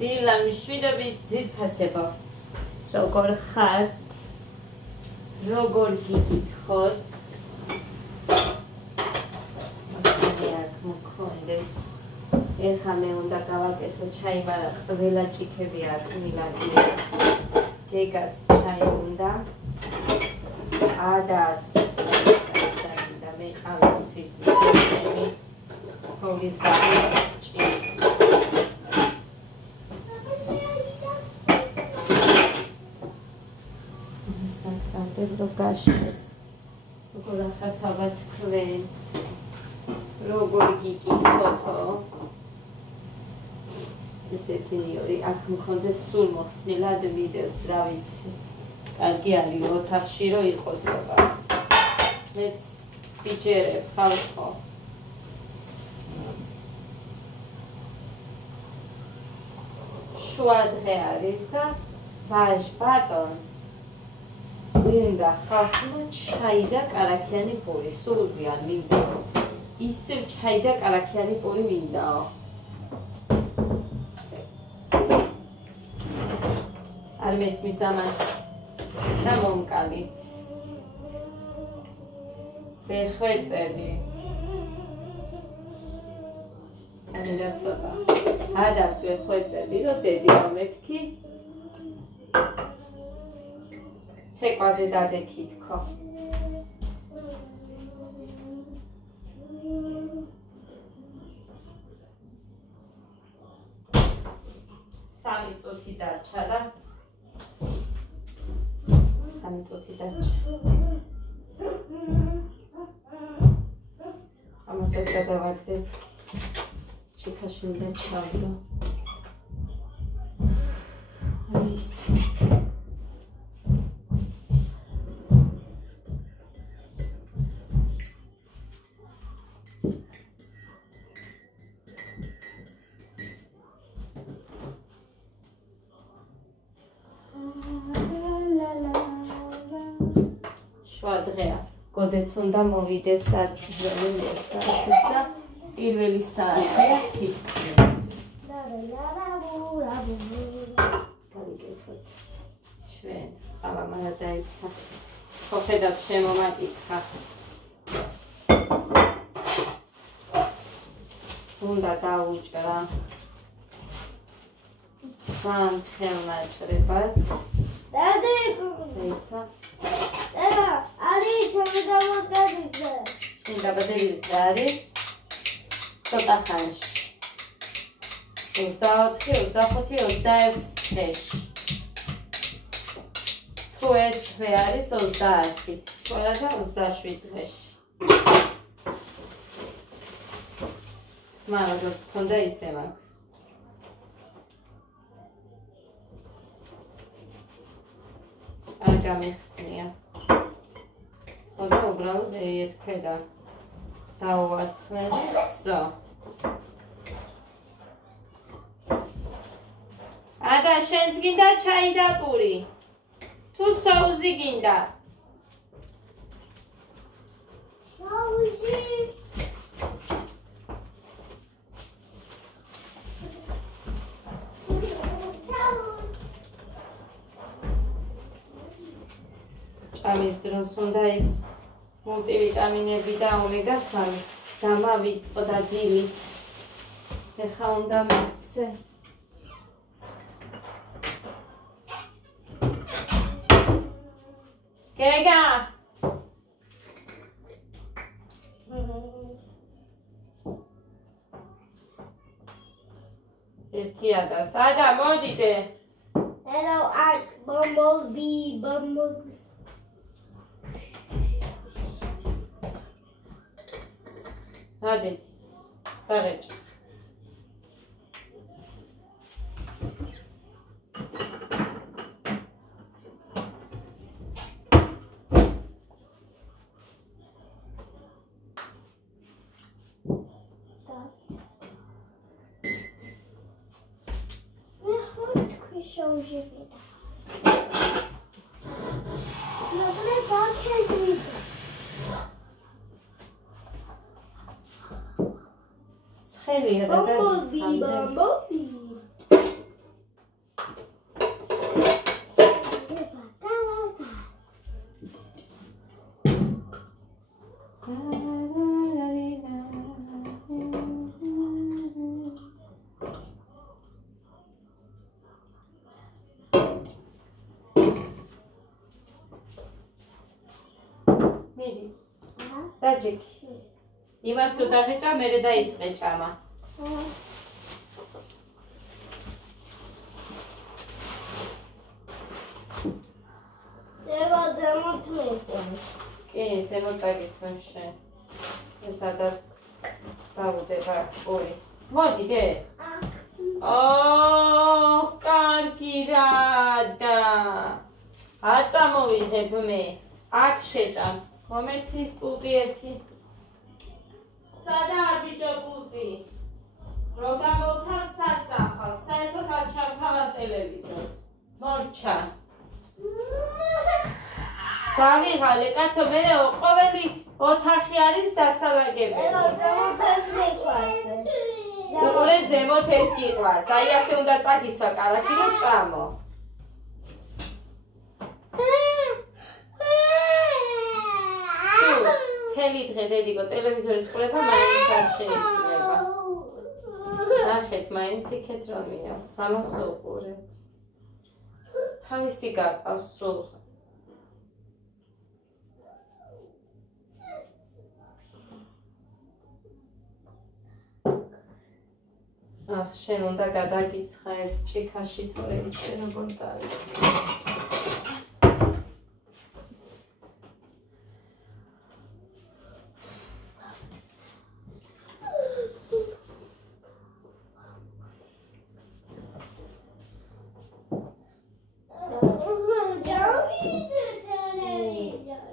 დილა მშვიდობის ძვირფასებო. როგორ ხართ? როგორ გიგითხოთ? აქ მქონდეს. ეხლა მე უნდა გავაკეთო ჩაი, მაგრამ ყველა ჭიქები აქ მილაგია. გეგას ჩაი უნდა. ადას და მე ყავისთვის მიწები. თოვლის ბაღი რო გაშეს, როგორ ახალ თავად თქვენ, როგორ გიგიქოთო. ესეთი ნიორი აქ მქონდეს სულ მოხსნილად ვიდეოს, რა ვიცი. კარგი არის ოთახში რო იყოსობა. მეც ვიჯერებ ხალხო. შუა დღე არის და ვაჟ ბატონს მინდა ხალხმა ჩაი და კარაქიანი პური, სულ ზიან მინდა. ისევ ჩაი და კარაქიანი პური მინდაო. არ მესმის ამას და მომკალით. ვეხვეწები. სამი ცოტა. ადას ვეხვეწები, რომ დედი მომეთქი. ცეკვაზე დადექით ხო. სამი წუთი დარჩა და სამი წუთი დარჩა. ამასაც გადავაგდებ. ჩიქაში უნდა ჩავდო. ის დღეა. გოდეც უნდა მოვიდეს საწყლელი საათის და პირველი საათია თითქმის. გავიკეთოთ ჩვენ ყავა მარა დაიცა. ხო ხედავთ შემომაკითხა. უნდა დაუჭრა. სამ ხელნაჭრებად. დაიცა. არის ჩემი დამოკიდებულება. შენ დაბადების არის ცოტა ხანში. 24, 25, 26 დღეში. თუ ეს დღე არის 30-ით, ყველა და 27 დღეში. მაგრამ რო გქონდა ისე მაგ. არ გამიხსნია. და უბრალოდ ეს ქვედა დავაცხნე. სო. ადა შენც გინდა ჩაი და პური? თუ სოუსი გინდა? სოუსი. ჭამის დროს უნდა ის მულტივიტამინები და ომეგა-3 დამავიწყო და დილით. ეხლა უნდა მიცე. გეგა! ერთი ადას. ადა მოდიდე. Hello, Bumblebee. Adeti, bagage. Bumblebee. გაჯიქი. იმას რო დაღეჭა, მერე დაიწყე ჭამა. კი, ზემო წაგისმევ შენ. ეს ადას დავუდება ყურის. მოდი, დე. კარგი რადა. აწამოვიღებ მე. აქ შეჭამ. მომეცის პულტი ერთი. სადაა ბიჭო პულტი? რო გამოვთავ საწახავს, საერთოდ არ ჩავთავარ ტელევიზორს. მორჩა. დავიღალე, კაცო, მერე ყოველი ოთახი არის დასალაგებელი. უყურე ზემოთ ეს გიყვას. აი ასე უნდა წაგისვა კალათი რომ ჭამო. თელი დღე დედიკო ტელევიზორის ყურება მაინც არ შეიძლება. ნახეთ, მაინც იქეთ რომია, სამას უყურეთ. თავისი გაყავს სულ. შენ უნდა გადაგისხა ეს ჭიქაში თუ ისე როგორ დაიწყო.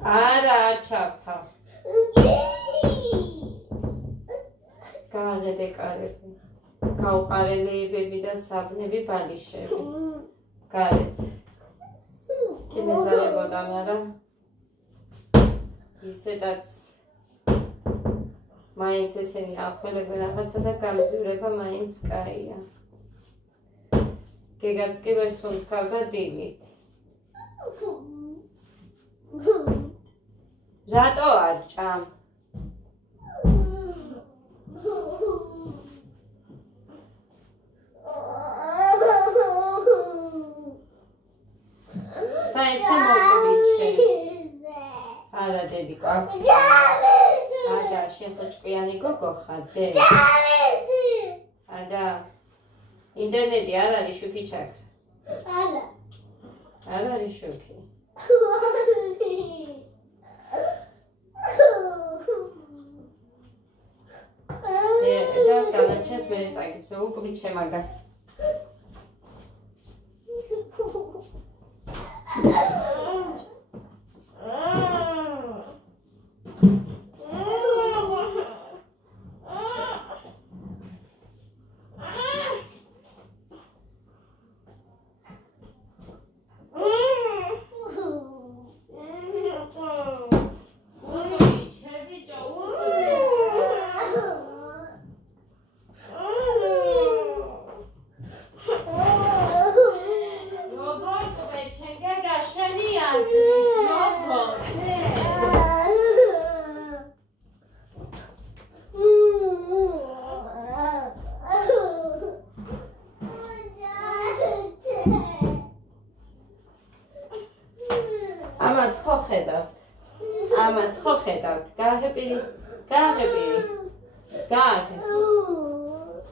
არა ჩავთავ. გააღებე კარები. გაუყარელეებები და საბნები ბალიშები. გარეთ. კინეზალებოდა, მაგრამ ისედაც მაინც ესენი ახველებენ რაღაცა და გამზიურება მაინც კაია. გეგაც კი ვერ სუნთქავდა დილით. რატო არ ჭამ? და ესე მოკბიჩე. არა დედიკო. არა, შენ ხო ჭკვიანი გოგო ხარ, დე. არა. ინტერნეტი არ არის შუქი ჩაქრა. არა. არ არის შუქი. და გადაჩეს მე წაგისვე უკბიჩე მაგას. ამას ხო ხედავთ, გააღებილი,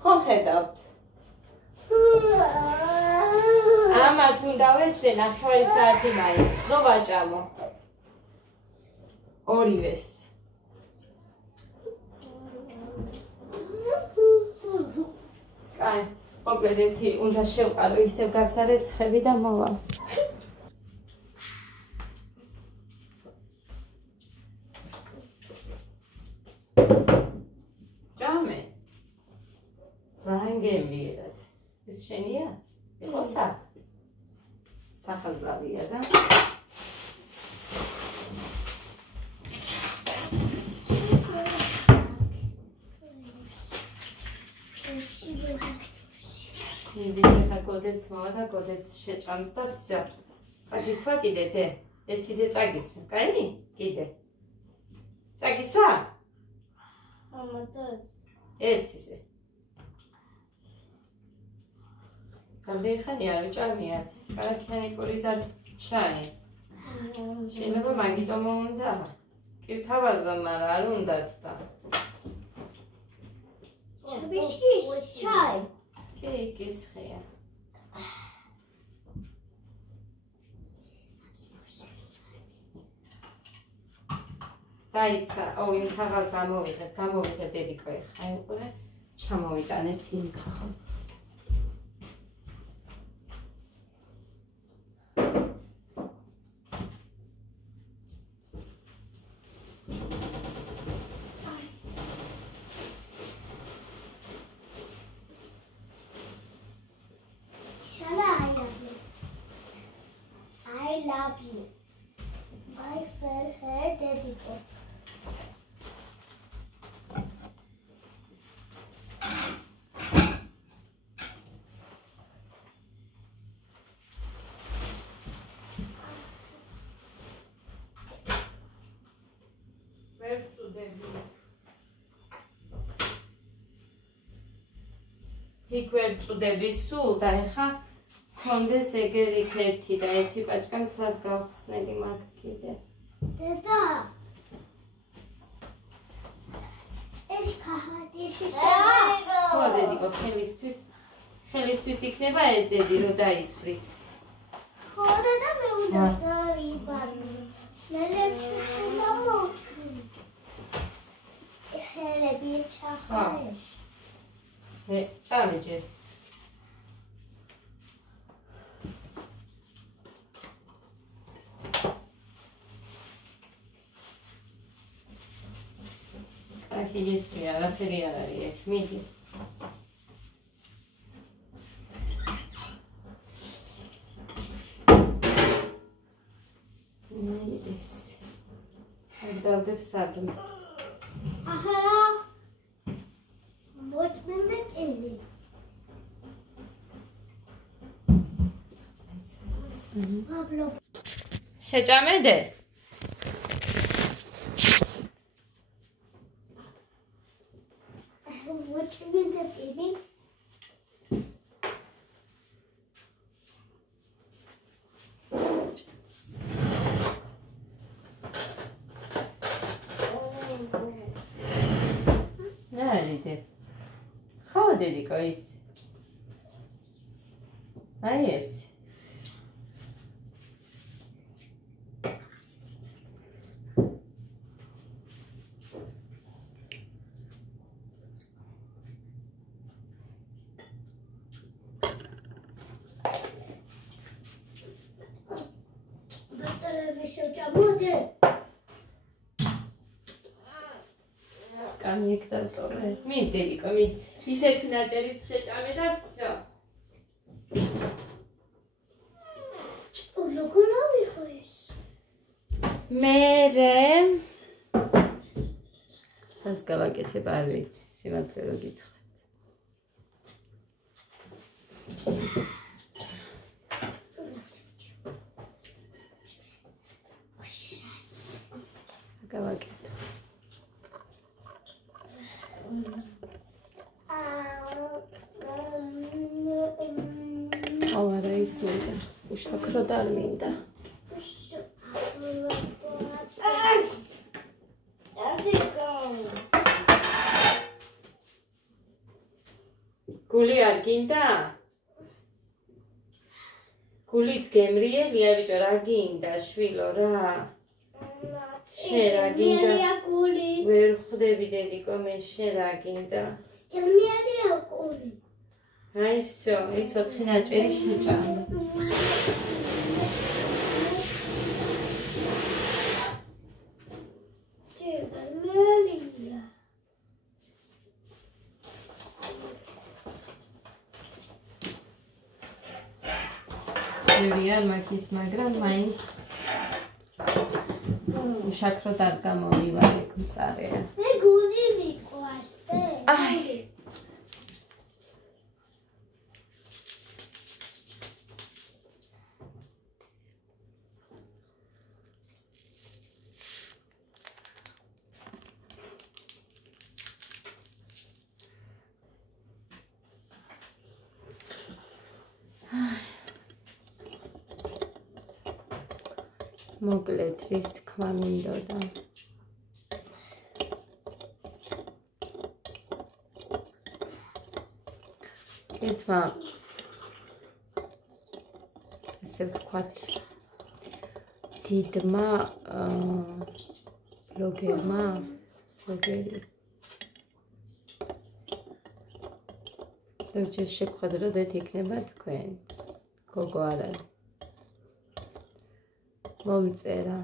ხო ხედავთ. ამათ უნდა ვეჭდე 9 საათი მაინც, რო ვაჭამო. ორივეს. კაი, მოკლედ ერთი უნდა შევყარო ისევ გასარეცხები და მოვალ. ჭამე. ძალიან გემრიელად. ეს შენია? იყო სახაზავია და ვიღა კოდეც მოვა და კოდეც შეჭამს და всё. წაგისვა კიდე დე. ერთიზე წაგისვა, კაი? კიდე. წაგისვა? ერთიზე. გამბეხანი არ უჭამიათ. კალათიანი პური და ჩაი. შეიძლება მაგიტომ უნდა. კი თავაზა, მაგრამ არ უნდათ და. Чабишкиш, чай. კი, კისხია. დაიცა, იმ ქაღალდს ამოვიღებ, გამოვიღებ დედიკო ეხა იყურე, ჩამოვიტანეთ იმ ქაღალდს. I love you. My fair hair, Dedico. იქ ვერ წუდები სულ და ეხა კონდეს ეგერიქ ერთი და ერთი პაჭკა მთლად გავხსნელი მაგ კიდე. დედა. ეს ქაღალდში ხო დედიკო, ხელისთვის იქნება ეს დედი რომ დაისვრით. ხო დედა მე უნდა დაიბარო. მელეჩულა მოვთვლი. ხელები ჩახაეშ. ჭამე ჯერ. აქ ისვია, არაფერი არ არის ეს, მიდი. მიდეს. აქ დავდებ სადმე. ახლა მოწმენდე პილი. აბლო. შეჭამედე? მოწმენდე პილი. ხო დედიკო ის. აი ეს. ბატონები შეჭამოდე. Скамиктаторе. Мидерიკო, ისეთი ნაჭერიც შეჭამე და всё. როგორ ავიღო ეს? მერე ეს გავაკეთებ არ ვიცი, სიმართლე რომ გითხრათ. გავაკეთე. Ora ის მინდა, უშაქრო და არ მინდა. გული არ გინდა? გულიც გემრიელია, ბიჭო, რა გინდა, შვილო რა? შენ რა გინდა? ვერ ხვდები დედიკო, მე შენ რა გინდა? გემრიელია გული. აი, всё, ის 4 ნაჭერი შეჭამე. გემრიელია. რეალ მაგის, მაგრამ მაინც უშაქრო და არ გამომივარ ეგ მწარეა. მე გული მიყვარს და. აი. მოკლედ რის თქმა მინდოდა. ერთმა ესე ვთქვათ დიდმა ბლოგერმა ბევრჯერ შეგხვდა რომ დეთ იქნება თქვენ გოგო არ არის მომწერა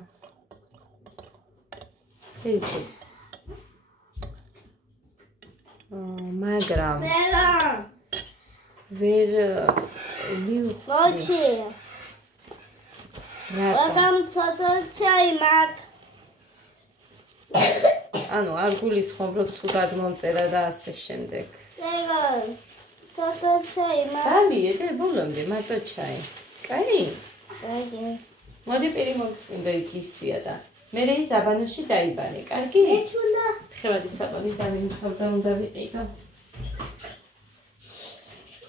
Facebook-ს მაგრამ ვერ მოჩი რადგან ცოტა ჩაი მაგ ანუ არ გულისხმობ რომ ცუდად მომწერა და ასე შემდეგ ეგარ ცოტა ჩაი მაგ დალიე ბოლომდე მარტო ჩაი კაი აგი მოდი პირი მოგწინდა იქისია და მე ის აბანოში დაიბანე კარგი ეჩუნდა ხევადი საპონი დამიმთავდა უნდა ვიყიდო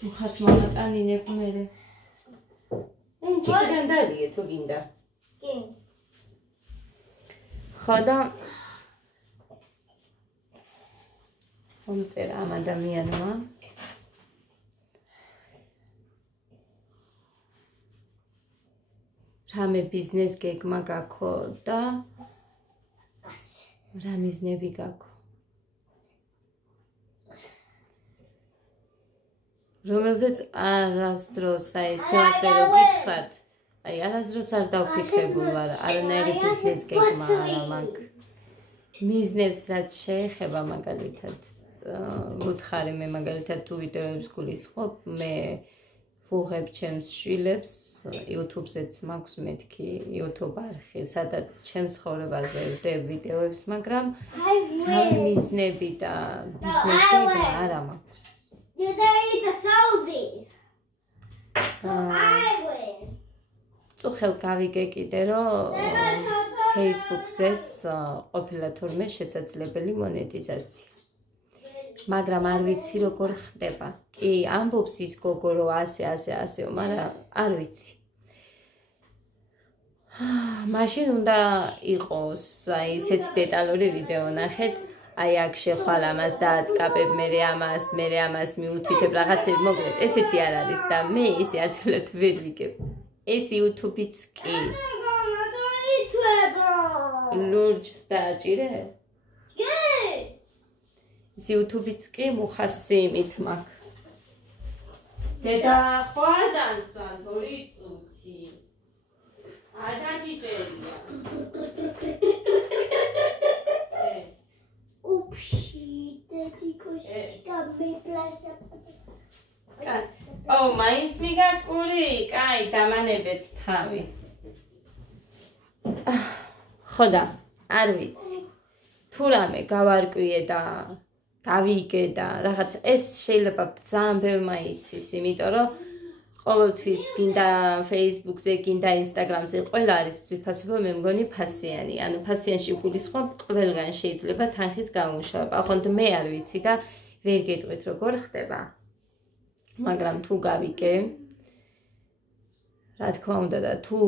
მუხას მონატანინებ მერე ჩიგან დალიე თუ გინდა კი ხოდა მომწერა ამ ადამიანმა რამე ბიზნეს გეგმა გაქო და რა მიზნები გაქო რომელზეც არასდროს აი სიახლოვე ვიქხართ აი არასდროს არ დავფიქრებულ ვარ არანაირი ბიზნეს გეგმა არა მაქვს მიზნებს რაც შეეხება მაგალითად ვუთხარი მე მაგალითად თუ ვიდეოებს გულისხმობ მე ვუღებ ჩემს შვილებს YouTube-ზეც მაქვს მეთქი YouTube არხი სადაც ჩემს ცხოვრებაზე ვდებ ვიდეოებს მაგრამ მიზნები და ბიზნეს გეგმა არა მაქვს You don't eat the Saudi. I win. წუხელ გავიგე კიდე რომ Facebook-ზეც ყოფილა თურმე შესაძლებელი მონეტიზაცია. მაგრამ არ ვიცი როგორ ხდება. კი, ამბობს ის გოგო რომ ასე, მაგრამ არ ვიცი. მაშინ უნდა იყოს აი ესეთ დეტალური ვიდეო ნახეთ. აი აქ შეხვალ ამას დააწყაბებ მე ამას მიუთითებ რაღაცები მოკლედ ესეთი არ არის და მე ისე ადვილად ვერ ვიგებ ეს YouTube-იც კი ლურჯს დააჭირე? კი ეს YouTube-იც კი მუხასი იმით მაქვს დედა ხო არ დანსან 2 წუთი ადაგიჭერია მაინც მიგაკური? კაი, დამანებეთ თავი. ხოდა, არ ვიცი. თუ რამე გავარკვიე და გავიგე და რაღაც ეს შეიძლება ძალიან ბევრმა იცის, იმიტომ რომ ყოველთვის გინდა Facebook-ზე, გინდა Instagram-ზე, ყველა არის ძვირფასება, მე მგონი ფასიანი. ანუ ფასიანში გულისხმობ, ყველგან შეიძლება თანხის გამომუშავება. ახლა მე არ ვიცი და ვერ გეტყვით როგორ ხდება. მაგრამ თუ გავიგე, რა თქმა უნდა და თუ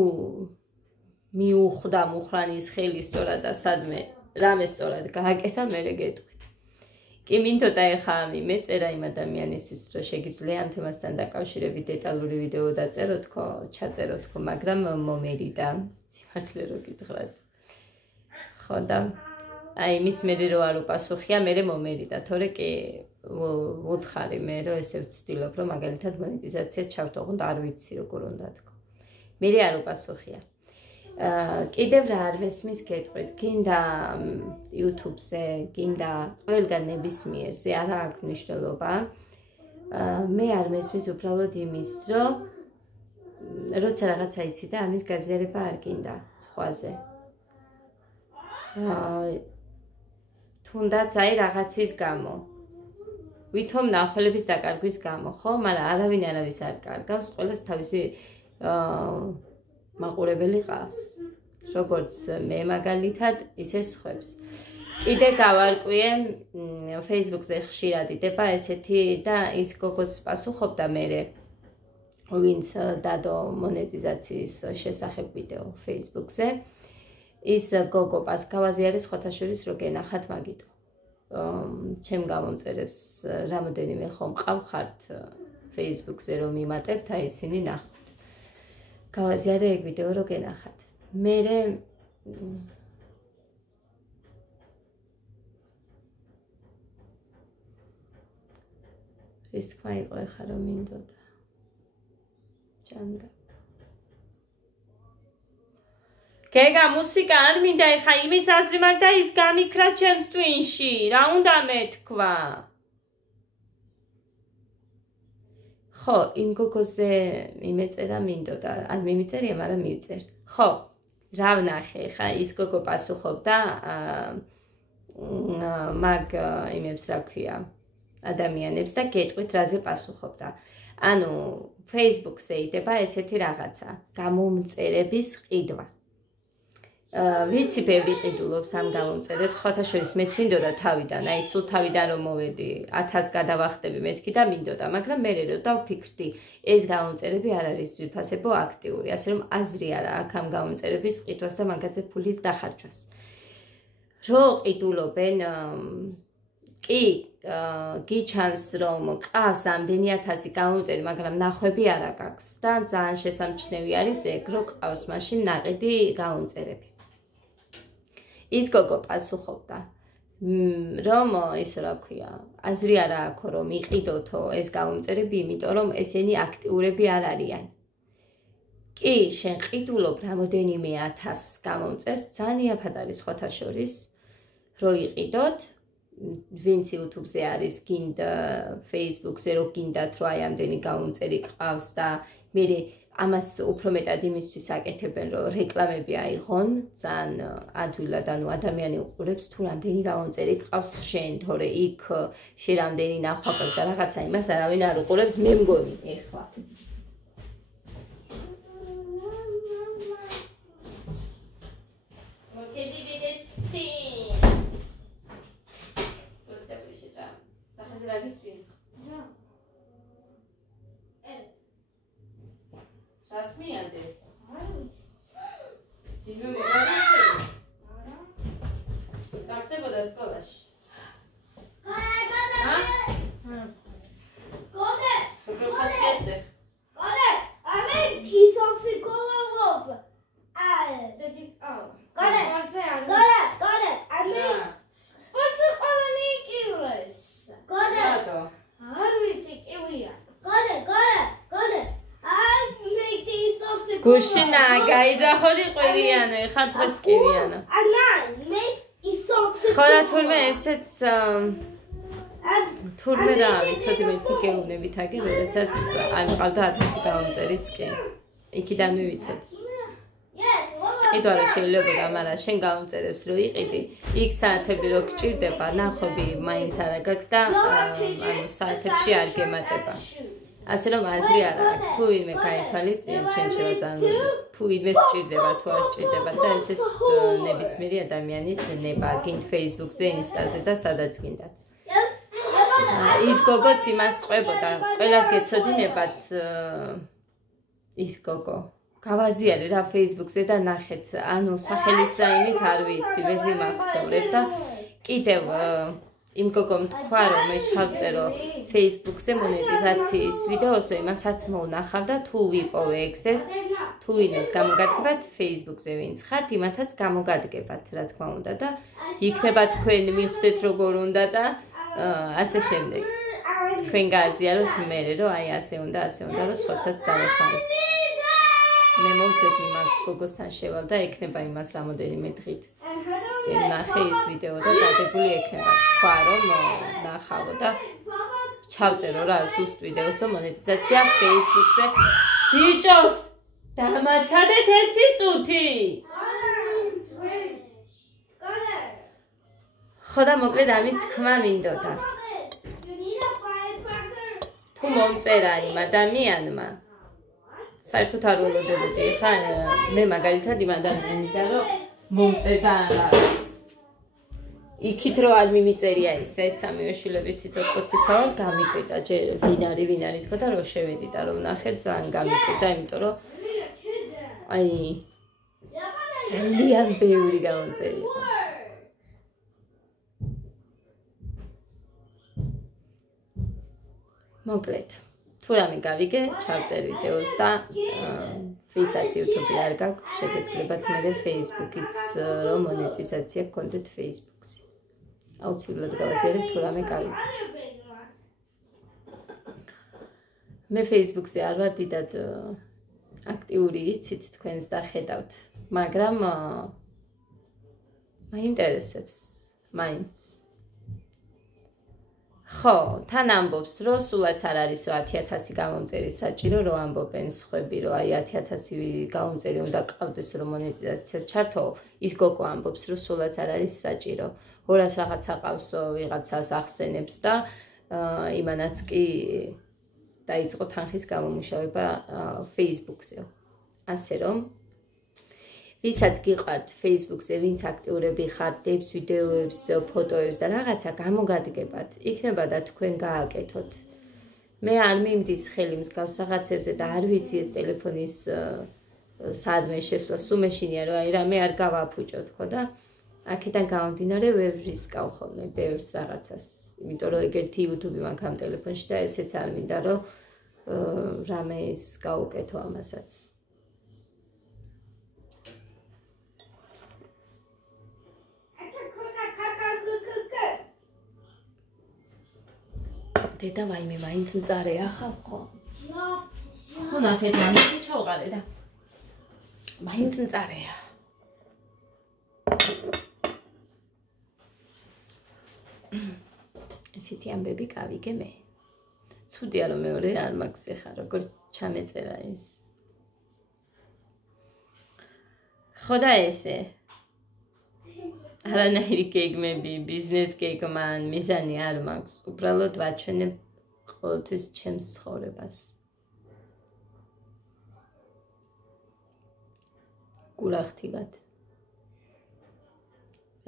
მიუხვდა მუხრანის ხელი სწორად და სადმე რამე სწორად გააკეთა, მე გეტყვით. კი მინდოდა ეხა მეწერა იმ ადამიანისთვის, რომ შეგიძლია ამ თემასთან დაკავშირებით დეტალური ვიდეო დაწეროთქო, ჩაწეროთქო, მაგრამ მომერიდა, სიმართლე რო გითხრათ. ხო და აი მის მერე რო არ უპასუხია, მე მომერიდა, თორე კი ვუთხარი მე რომ ესე ვცდილობ, რომ მაგალითად მონეტიზაცია ჩავთო, და არ ვიცი როგორ უნდა თქო. მე არ უპასუხია. კიდევ რა არ მესმის გეტყვით, გინდა YouTube-ზე, გინდა ყველგან ნებისმიერზე, არა აქვს მნიშვნელობა. მე არ მესმის უბრალოდ იმის, რომ როცა რაღაცა იცი და ამის გაზიარება არ გინდა სხვაზე. თუნდაც აი რაღაცის გამო. ვითომ ნახველების დაკარგვის გამო, ხო? მაგრამ არავინ არავის არ კარგავს, ყველას თავისი მაყურებელი ყავს. როგორც მე მაგალითად, ისე სხვებს. კიდე გავარკვიე Facebook-ზე ხშირად იდება ესეთი და ის გოგოც პასუხობდა მერე ვინც დადო მონეტიზაციის შესახებ ვიდეო Facebook-ზე. ის გოგო პასკავაზი არის ხოთაშურის რო გენახათ მაგიტო. ჩემ გამომწერებს რამოდენიმე ხომ ყავხართ Facebook-ზე რომ იმატებთ, აი ისინი ნახოთ. გავაზიარე ეგ ვიდეო რო გენახათ. მერე ეს თქვა იყო ეხლა რომ მინდოდა. ჭამდა. გეგა მუსიკა არ მინდა ეხა იმის აზრი მაგ და ის გამიქრა ჩემს ტვინში. რა უნდა მეთქვა? ხო, იმ გოგოზე იმეწერა მინდოდა. არ მიმიწერია, მაგრამ მივწერ. ხო, რა ვნახე ეხა ის გოგო პასუხობდა მაგ იმებს რა ქვია ადამიანებს და გეტყვით რაზე პასუხობდა. ანუ Facebook-ზე იდება ესეთი რაღაცა, გამომწერების ყიდვა. ვიცი ბევრი ყიდულობს ამ გამომწერებს, სხვათა შორის მეც მინდოდა თავიდან, აი სულ თავიდან რომ მოვედი 1000 გადავახტები მეთქი და მინდოდა, მაგრამ მე რო დავფიქრდი, ეს გამომწერები არ არის ძვირფასებო აქტიური, ასე რომ აზრი არა აქვს ამ გამომწერების ყიდვას და მაგაზე ფულის დახარჯვას. რო ყიდულობენ კი გიჩანს რომ ყავს ამდენი 1000 გამომწერი, მაგრამ ნახვები არა გაქვს და ძალიან შესამჩნევი არის ეგ, რომ ყავს მაშინ ნაყიდი გამომწერები. ის გოგო პასუხობდა, რომ ისე რა ქვია, აზრი არა აქვს რომ იყიდოთო ეს გამომწერები, იმიტომ რომ ესენი აქტიურები არ არიან. კი, შენ ყიდულობ რამოდენიმე 1000 გამომწერს, ძალიან იაფად არის სხვათა შორის, რო იყიდოთ. ვინც YouTube-ზე არის, გინდა Facebook-ზე რო გინდათ რომ აი ამდენი გამომწერი ყავს და მე ამას უფრო მეტად იმისთვის აკეთებენ რომ რეკლამები აიღონ, ძალიან ადვილად ანუ ადამიანი უყურებს თუ რამდენი გამომწერი ყავს შენ, თორე იქ შენ რამდენი ნახვა გაქვს და რაღაცა იმას არავინ არ უყურებს, მე მგონი ეხლა. Rasmiante. Dime unArte por las cosas. გუშინა გაიძახოდი ყვირიანო, ეხა დღეს კივიანო. ხოდა თურმე ესეც თურმე რა ვიცოდი მეთქი გეუბნებით აგე, როდესაც არ მყავდა 1000 გამომწერიც კი. იქიდანვე ვიცოდი. ყიდვა რა შეიძლებოდა, მაგრამ შენ გამომწერებს რო იყიდი, იქ საათები რო გჭირდება, ნახვები მაინც არა გაქვს და ანუ საათებში არ გემატება. ასე რომ აზრი არა აქვს, თუ ვინმე გაითვალისწინებს შენ შევაზან, თუ ვინმე სჭირდება, თუ არ სჭირდება და ესეც ნებისმიერი ადამიანის ნება, გინდ Facebook-ზე, Insta-ზე და სადაც გინდათ. ის გოგოც იმას ყვებოდა, ყველას გეცოდინებათ ის გოგო. გავაზიარე რა Facebook-ზე და ნახეთ, ანუ სახელით რაიმით არ ვიცი, ვერ ვიმახსოვრებ და კიდევ იმ გოგომ თქვა რომ მე ჩავწერო Facebook-ზე მონეტიზაციის ვიდეოსო, იმასაც მოვნახავ და თუ ვიპოვე ეგზე, თუ ვინმეს გამოგადგებათ Facebook-ზე ვინც ხართ, იმათაც გამოგადგებათ, რა თქმა უნდა და იქნება თქვენ მიხვდეთ როგორ უნდა და ასე შემდეგ. თქვენ გააზიაროთ მე რომ აი ასე უნდა რომ სხვებსაც დავეხმაროთ. მე მოვწევდი მაგ გოგოსთან შევალ და ექნება იმას რამოდენიმე დღით. ნახე ის ვიდეო და დაგებული ექნება. თქვა რომ ნახავო და ჩავწერო რა ზუსტ ვიდეოსო მონეტიზაცია Facebook-ზე. ბიჭოს დამაცადეთ 1 წუთი. ხოდა მოკლედ ამის ხმა მინდოდა. თუ მომწერა იმ ადამიანმა საერთოდ არ ველოდებოდი ხა მე მაგალითად იმ ადამიანისგან რომ მომწერდა რაღაც. იქით რო არ მიმიწერია ის სამივე შვილების სიცოცხლის ფიცავად გამიკვირდა ვინ არის თქო და რო შევედი და რომ ნახე ძალიან გამიკვირდა, იმიტომ რომ აი ძალიან ბევრი გამომწერი იყო. მოკლედ თუ რამე გავიგე, ჩავწერ ვიდეოს და ვისაც YouTube-ი არ გაქვთ, შეგეძლებათ მე Facebook-იც რომ მონეტიზაცია გქონდეთ Facebook-ზე. აუცილებლად გავაზიარებ თუ რამე გავიგე. მე Facebook-ზე არ ვარ დიდად აქტიური, იცით თქვენს და ხედავთ, მაგრამ მაინტერესებს, მაინც. ხო, თან ამბობს, რომ სულაც არ არისო 10,000 გამომწერი საჭირო, რომ ამბობენ სხვები, რომ აი 10,000 გამომწერი უნდა ყავდეს, რომ მონეტიზაციას ჩართო, ის გოგო ამბობს, რომ სულაც არ არის საჭირო. 200 რაღაცა ყავსო, ვიღაცას ახსენებს და იმანაც კი დაიწყო თანხის გამომუშავება Facebook-ზე. ასე რომ ვისაც გიყვართ Facebook-ზე, ვინც აქტიურები ხართ, დებს ვიდეოებს, ფოტოებს და რაღაცა გამოგადგებათ, იქნება და თქვენ გააკეთოთ. მე არ მიმდის ხელი მსგავს რაღაცებზე და არ ვიცი ეს ტელეფონის სადმე შესვლა, სულ მეშინია რომ აი რამე არ გავაფუჭო თქო და აქედან გამომდინარე ვერ ვისკავ ხოლმე ბევრს რაღაცას. იმიტომ რომ ეგეთი YouTube-ი მაქვს ამ ტელეფონში და ესეც არ მინდა რომ რამე ის გავუკეთო ამასაც. დედა ვაიმე მაინც მწარეა ხო? ხო ნახეთ მამიკი ჩავყარე და მაინც მწარეა. ესეთი ამბები გავიგე მე. ცუდია რომ მეორე არ მაქვს ეხა როგორ ჩამეწერა ის. ხო და ესე არანაირი გეგმები, ბიზნეს გეგმან, მიზანი არ მაქვს. უბრალოდ ვაჩვენებ ყოველთვის ჩემს ცხოვრებას. გულახდილად.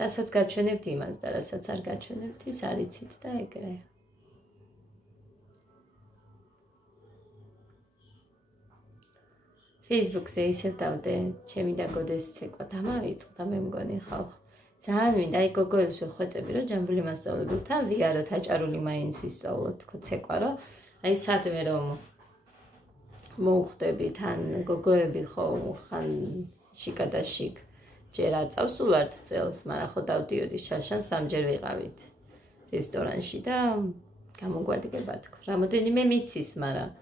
რასაც გაჩვენებთ იმას და რასაც არ გაჩვენებთ ის არ იცით და ეგრე. Facebook-ზე ისევ დავდე, ჩემი დაგოდეს ცეკვა დამავიწყდა და მე მგონი ხალხ ძალიან მინდა აი გოგოებს ვეხვეწები რომ ჯამბული მასწავლებელთან ვიაროთ აჭარული მაინც ვისწავლოთ თქო ცეკვა რომ აი სადმე რომ მოუხდები თან გოგოები ხო ხან შიკა და შიკ ჯერ არ წავსულართ წელს მაგრამ ხო დავდიოდი შაშან სამჯერ ვიყავით რესტორანში და გამოგვადგება თქო რამოდენიმე მიცის მაგრამ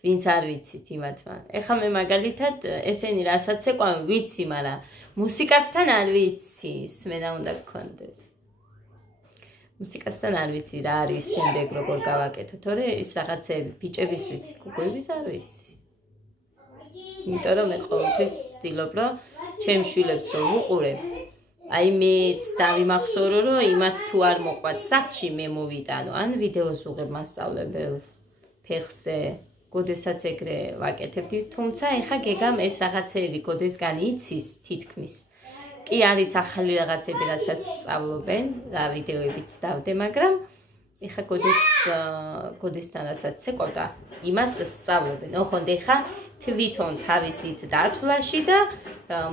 ვინც არ ვიცით იმათმა. ეხლა მე მაგალითად ესენი რასაც ცეკვან ვიცი, მაგრამ მუსიკასთან არ ვიცი, სმენა უნდა გქონდეს. მუსიკასთან არ ვიცი რა არის შემდეგ როგორ გავაკეთო, თორე ის რაღაცები ბიჭების ვიცი, გოგოების არ ვიცი. იმიტომ რომ მე ყოველთვის ვცდილობ, რომ ჩემ შვილებს რომ ვუყურებ, აი მეც დავიმახსოვრო, რომ იმათ თუ არ მოყვათ სახლში მე მოვიტანო, ან ვიდეოს ვუღებ მასწავლებელს ფეხზე. გოდესაც ეგრე ვაკეთებდი, თუმცა ეხა გეგამ ეს რაღაცეები გოდესგან იცის თითქმის. კი არის ახალი რაღაცები, რასაც სწავლობენ, რა ვიდეოებიც დავდე, მაგრამ ეხა გოდესთან რასაც ცეკვავდა, იმას სწავლობენ. ოღონდ ეხა თვითონ თავისით დათვლაში და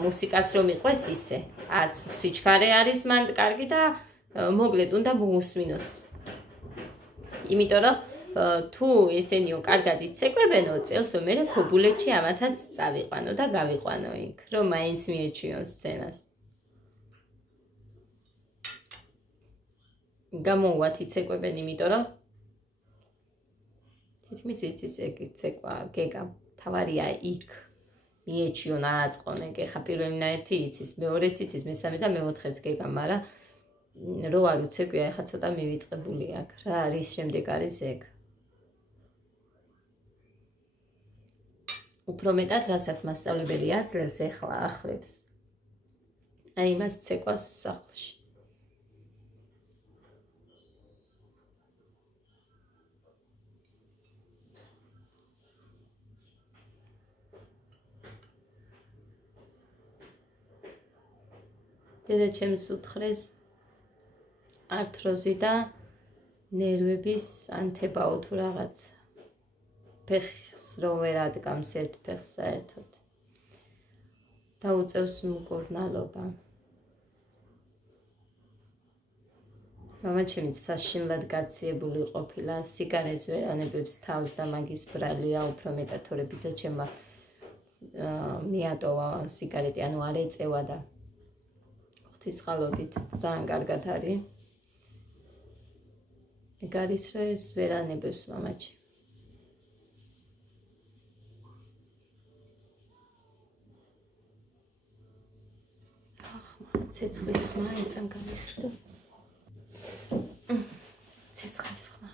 მუსიკას რომ იყვეს ისე. არც სიჩქარე არის მანდ კარგი და მოკლედ უნდა მოусმინოს. იმიტომ რომ თუ ესენიო კარგად იცეკვებენო წელსო მე ქობულეთში ამათაც წავიყვანო და გავიყვანო იქ რომ მაინც მიეჩვიონ სცენას გამოვათ იცეკვებენ იმიტომ რომ თითქმის იცის ეგ იცეკვა გეგამ თავარია იქ მიეჩვიონ ააწყონ ეგ ეხა პირველი ნაერთი იცის მეორეც იცის მესამე და მეოთხეც გეგამ მაგრამ რო არ უცეკვია ეხა ცოტა მივიწყებული აქ რა არის შემდეგ არის ეგ უფრო მეტად, რასაც მასწავლებელი აძლევს, ეხლა ახლებს. აი მას ცეკვას სახლში. დედა ჩემს უთხრეს ართროზი და ნერვების ანთებაო თუ რაღაც. რომ ვერ ადგამს ერთ ფეხს საერთოდ. დაუწევს მკურნალობა. მამაჩემიც საშინლად გაციებული ყოფილა, სიგარეტს ვერ ანებებს თავს და მაგის ბრალია უფრო მეტად, თორე ბიძაჩემმა მიატოვა სიგარეტი, ანუ არ ეწევა და ღვთისმშობლობით ძალიან კარგად არის. ეგ არის, რომ ეს ვერ ანებებს მამაჩემ. ცეცხლის ხმა ეწამ გამიხვდა. ცეცხლის ხმა.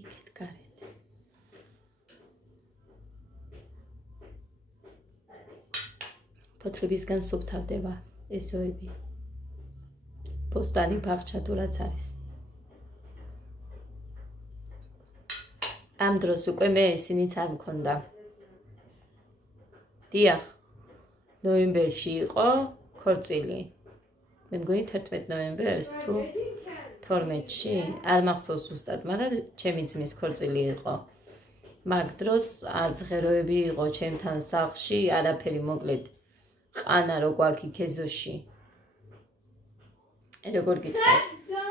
იქეთ გარეთ. ფოთლებისგან სუფთავდება ეს ოები. პოსტანი ბაღჩა თუ რაც არის. ამ დროს უკვე მე ისინიც არ მქონდა. დიახ, ნოემბერში იყო ქორწილი. მე მგონი 11 ნოემბერს თუ 12-ში, არ მახსოვს ზუსტად, მაგრამ ჩემი ძმის ქორწილი იყო. მაგ დროს არც ღეროები იყო ჩემთან სახლში, არაფერი მოკლედ. ყანა რო გვაქვს იქ ეზოში. როგორ გითხრათ?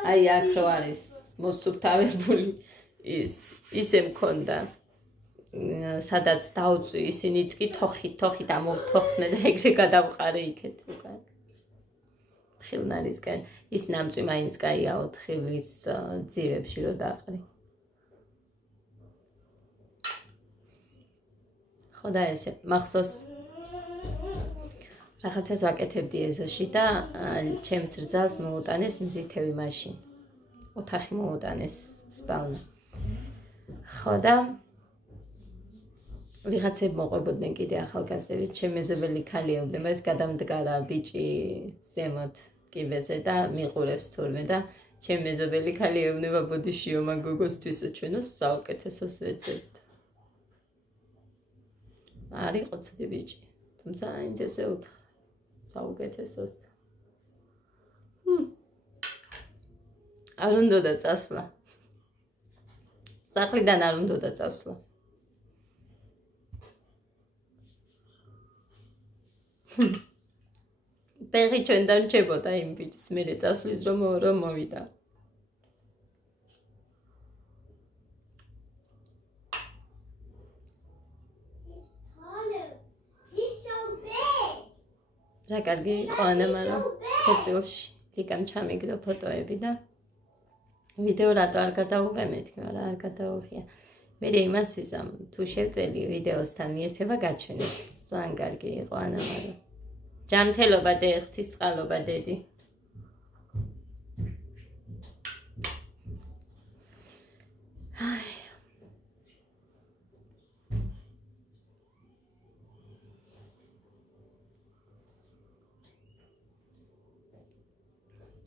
აი აქ რო არის მოსუფთავებული ისე მქონდა. სადაც დაუწვი, ისინიც კი თოხით ამოვთოხნენ და ეგრე გადავყარე იქეთ უკან. თხილნარისკენ ის ნამწვი მაინც კაიაო თხილის ძირებში რო დაყრი. ხო და ესე მახსოვს რაღაცას ვაკეთებდი ეზოში და ჩემს რძალს მოუტანეს მზითები მაშინ. ოთახი მოუტანეს სპავნა. ხო და ვიღაცები მოყვებოდნენ კიდე ახალგაზრდები, ჩემ მეზობელი ქალიეობდება, ეს გადამდგარა ბიჭი ზემოთ კიბეზე და მიყურებს თურმე და ჩემ მეზობელი ქალიეობნება ბოდიშიო მაგ გოგოსთვისო ჩვენო საუკეთესოს ვეძებთ. არ იყო ცუდი ბიჭი, თუმცა აინც ესე უთხრა საუკეთესოს. არ უნდა წასვლა. სახლიდან არ უნდა წასვლა. ბეღი ჩვენთან რჩებოდა იმ ბიჭს, მერე წასვლის რომ მოვიდა. რა კარგი იყო ანა, მაგრამ ქორწილში ლიკამ ჩამიგდო ფოტოები და ვიდეო რატო არ გადაუყენეთ, მაგრამ არ გადაუღია. მერე იმას ვიზამ, თუ შევწელი ვიდეოსთან მიერთება გაჩვენეთ. ძალიან კარგი იყო ანა, მაგრამ ჯანმრთელობა და ღვთისმშობლობა დედი.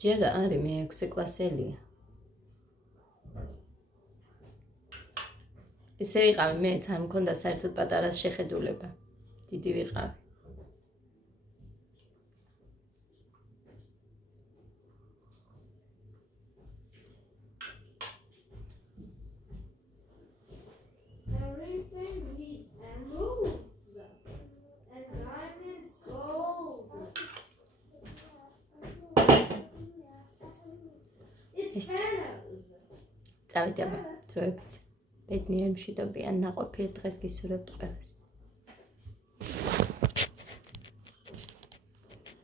ჯერ არის მე-6 კლასელია. ესე ვიყავი მეც არ მქონდა საერთოდ პატარას შეხედულება. დიდი ვიყავი. წავიდა დროებით. ბედნიერ მშვიდობიან ნაყოფიერ დღეს გისურვებთ ყველას.